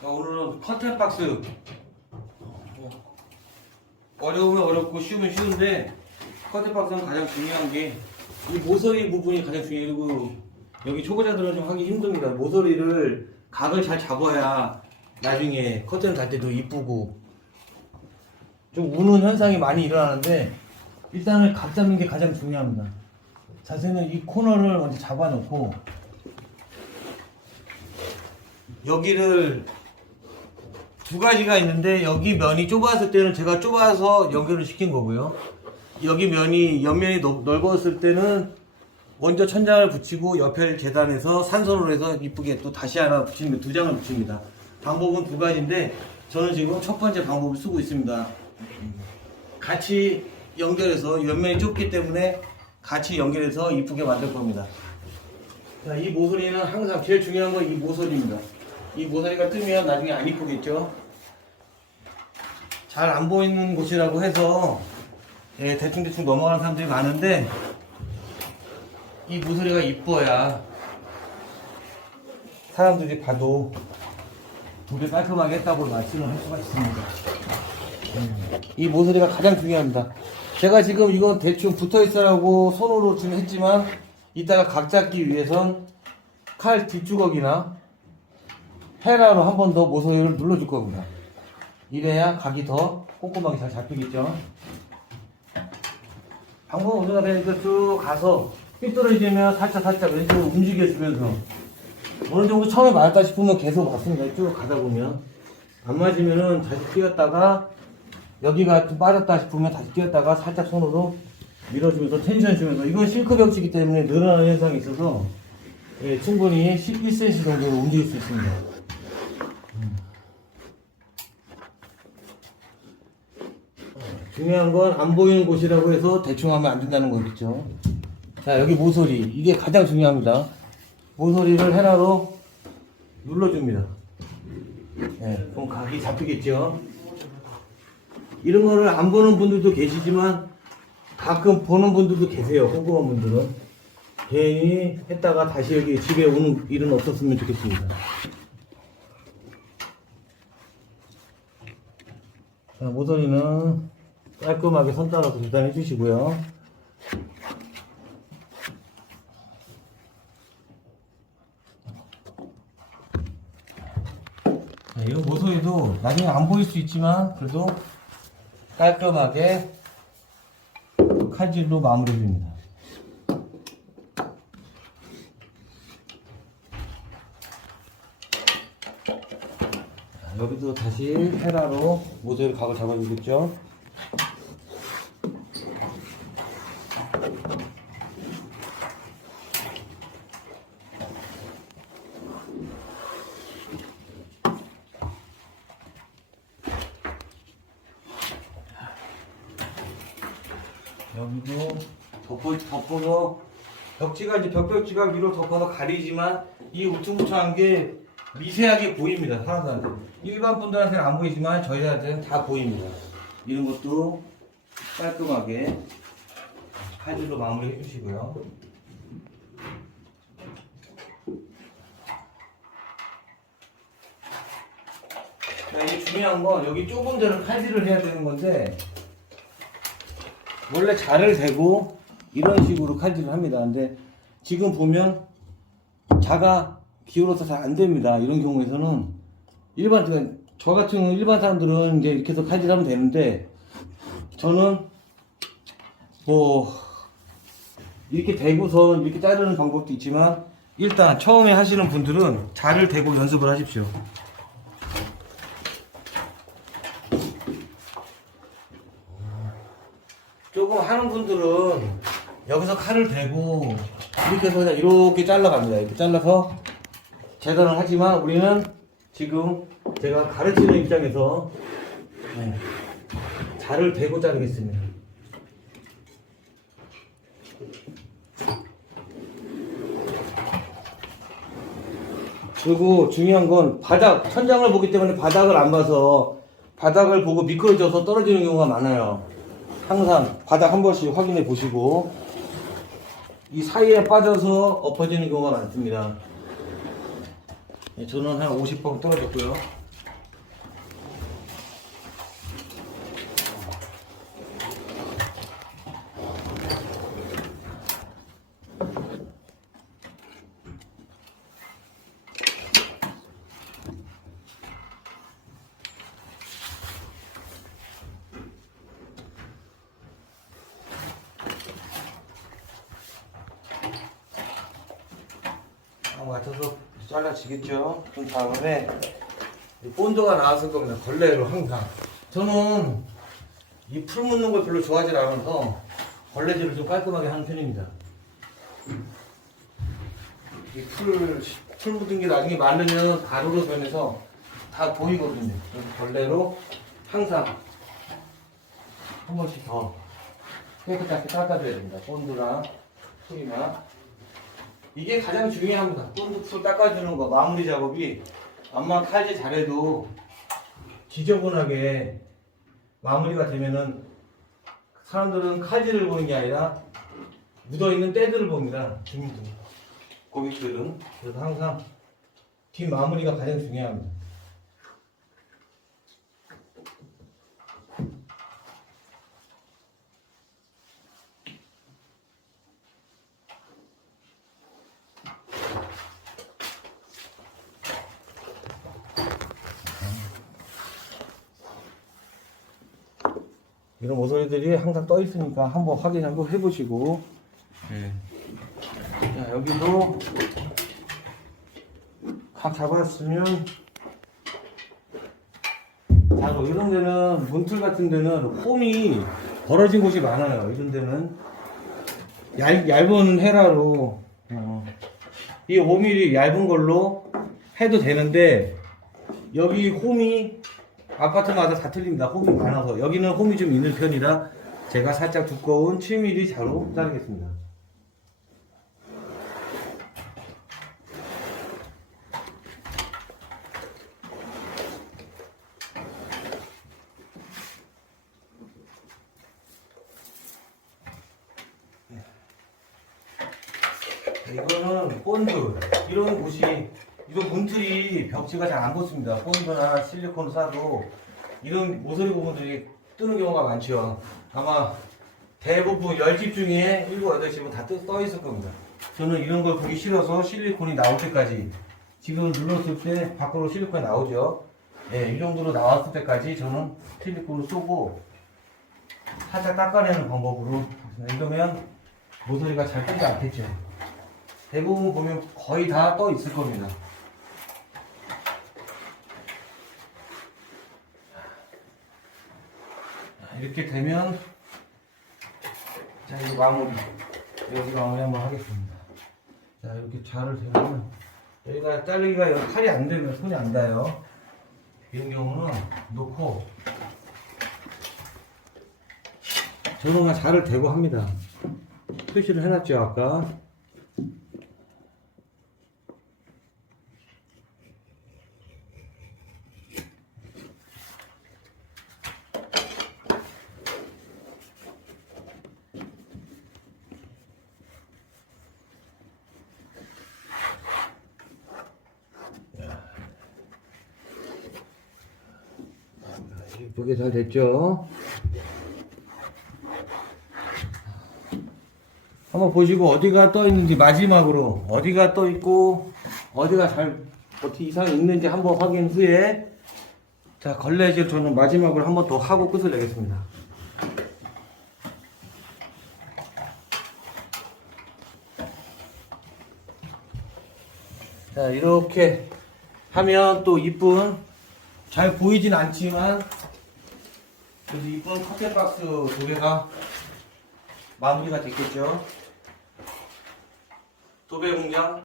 자, 오늘은 커튼 박스. 어려우면 어렵고 쉬우면 쉬운데 커튼 박스는 가장 중요한 게 이 모서리 부분이 가장 중요해요. 그리고 여기 초보자들은 좀 하기 힘듭니다. 모서리를 각을 잘 잡아야 나중에 커튼 달 때도 이쁘고 좀 우는 현상이 많이 일어나는데 일단은 각 잡는 게 가장 중요합니다. 자세는 이 코너를 먼저 잡아놓고 여기를 두 가지가 있는데 여기 면이 좁았을 때는 제가 좁아서 연결을 시킨 거고요. 여기 면이 옆면이 넓었을 때는 먼저 천장을 붙이고 옆을 재단해서 산선으로 해서 이쁘게 또 다시 하나 붙이는 두 장을 붙입니다. 방법은 두 가지인데 저는 지금 첫 번째 방법을 쓰고 있습니다. 같이 연결해서 옆면이 좁기 때문에 같이 연결해서 이쁘게 만들 겁니다. 자, 이 모서리는 항상 제일 중요한 건 이 모서리입니다. 이 모서리가 뜨면 나중에 안 이쁘겠죠? 잘 안 보이는 곳이라고 해서 대충 넘어가는 사람들이 많은데 이 모서리가 이뻐야 사람들이 봐도 되게 깔끔하게 했다고 말씀을 할 수가 있습니다. 이 모서리가 가장 중요합니다. 제가 지금 이거 대충 붙어있으라고 손으로 지금 했지만 이따가 각 잡기 위해선 칼 뒷주걱이나 헤라로 한 번 더 모서리를 눌러줄 겁니다. 이래야 각이 더 꼼꼼하게 잘 잡히겠죠. 방법은 우리가 그냥 쭉 가서 삐뚤어지면 살짝 왼쪽으로 움직여주면서 어느 정도 처음에 맞았다 싶으면 계속 맞습니다. 쭉 가다 보면 안 맞으면은 다시 뛰었다가 여기가 좀 빠졌다 싶으면 다시 뛰었다가 살짝 손으로 밀어주면서 텐션 주면서 이건 실크 벽지이기 때문에 늘어나는 현상이 있어서 충분히 11cm 정도로 움직일 수 있습니다. 중요한 건 안 보이는 곳이라고 해서 대충 하면 안 된다는 거겠죠. 자, 여기 모서리. 이게 가장 중요합니다. 모서리를 헤라로 눌러줍니다. 그럼 각이 잡히겠죠. 이런 거를 안 보는 분들도 계시지만 가끔 보는 분들도 계세요. 호구원 분들은. 괜히 했다가 다시 여기 집에 오는 일은 없었으면 좋겠습니다. 자, 모서리는 깔끔하게 선 따라서 재단해 주시고요. 이 모서리도 나중에 안 보일 수 있지만 그래도 깔끔하게 칼질로 마무리 해줍니다. 여기도 다시 헤라로 모서리 각을 잡아주겠죠. 여기도 덮어서 벽지가 이제 벽지가 위로 덮어서 가리지만 이 우퉁우퉁한 게 미세하게 보입니다. 사람들한테 일반 분들한테는 안 보이지만 저희한테는 다 보입니다. 이런 것도 깔끔하게 칼질로 마무리 해주시고요. 자, 이게 중요한 건 여기 좁은 데를 칼질을 해야 되는 건데 원래 자를 대고 이런 식으로 칼질을 합니다. 근데 지금 보면 자가 기울어서 잘 안 됩니다. 이런 경우에서는 저 같은 일반 사람들은 이제 이렇게 해서 칼질하면 되는데 저는 뭐 이렇게 대고서 이렇게 자르는 방법도 있지만 일단 처음에 하시는 분들은 자를 대고 연습을 하십시오. 조금 하는 분들은 여기서 칼을 대고 이렇게 해서 그냥 이렇게 잘라갑니다. 이렇게 잘라서 재단을 하지만 우리는 지금 제가 가르치는 입장에서 자를 대고 자르겠습니다. 그리고 중요한 건 천장을 보기 때문에 바닥을 안 봐서 바닥을 보고 미끄러져서 떨어지는 경우가 많아요. 항상 바닥 한 번씩 확인해 보시고 이 사이에 빠져서 엎어지는 경우가 많습니다. 저는 한 50번 떨어졌고요. 같아서 잘라지겠죠. 그 다음에 본드가 나왔을 겁니다. 걸레로 항상. 저는 이 풀 묻는 걸 별로 좋아하지 않아서 걸레질을 좀 깔끔하게 하는 편입니다. 이 풀 묻은 게 나중에 마르면 가루로 변해서 다 보이거든요. 그래서 걸레로 항상 한 번씩 더 깨끗하게 닦아줘야 됩니다. 본드나 풀이나. 이게 가장 중요합니다. 본드 풀 닦아주는 거, 마무리 작업이 암만 칼질 잘해도 지저분하게 마무리가 되면은 사람들은 칼질을 보는 게 아니라 묻어있는 때들을 봅니다. 주민들, 고객들은. 그래서 항상 뒷 마무리가 가장 중요합니다. 이런 모서리들이 항상 떠 있으니까 한번 확인 한번 해보시고. 네. 자, 여기도 각 잡았으면, 자, 이런 데는 문틀 같은 데는 홈이 벌어진 곳이 많아요. 이런 데는 얇은 헤라로 이 5mm 얇은 걸로 해도 되는데, 여기 홈이 아파트마다 다 틀립니다. 홈이 많아서. 여기는 홈이 좀 있는 편이라 제가 살짝 두꺼운 7mm 자로 자르겠습니다. 이거는 본드, 이런 곳이, 이런 문틀이 벽지가 잘 안 붙습니다. 본드나 실리콘 사도 이런 모서리 부분들이 뜨는 경우가 많죠. 아마 대부분 10집 중에 7, 8집은 다 떠 있을 겁니다. 저는 이런 걸 보기 싫어서 실리콘이 나올 때까지, 지금 눌렀을 때 밖으로 실리콘이 나오죠. 예, 이 정도로 나왔을 때까지 저는 실리콘을 쏘고 살짝 닦아내는 방법으로. 이러면 모서리가 잘 뜨지 않겠죠. 대부분 보면 거의 다 떠 있을 겁니다. 이렇게 되면, 자, 이거 마무리, 여기 마무리 한번 하겠습니다. 자, 이렇게 자를 대면, 여기가 자르기가 여기 칼이 안 되면 손이 안 닿아요. 이런 경우는 놓고, 저는 그냥 자를 대고 합니다. 표시를 해놨죠, 아까. 예쁘게 잘 됐죠? 한번 보시고 어디가 떠 있는지, 마지막으로 어디가 떠 있고 어디가 잘 어떻게 이상이 있는지 한번 확인 후에, 자, 걸레질 저는 마지막으로 한번 더 하고 끝을 내겠습니다. 자, 이렇게 하면 또 이쁜, 잘 보이진 않지만 그래도 이쁜 커피박스 2개가 마무리가 됐겠죠. 도배 공장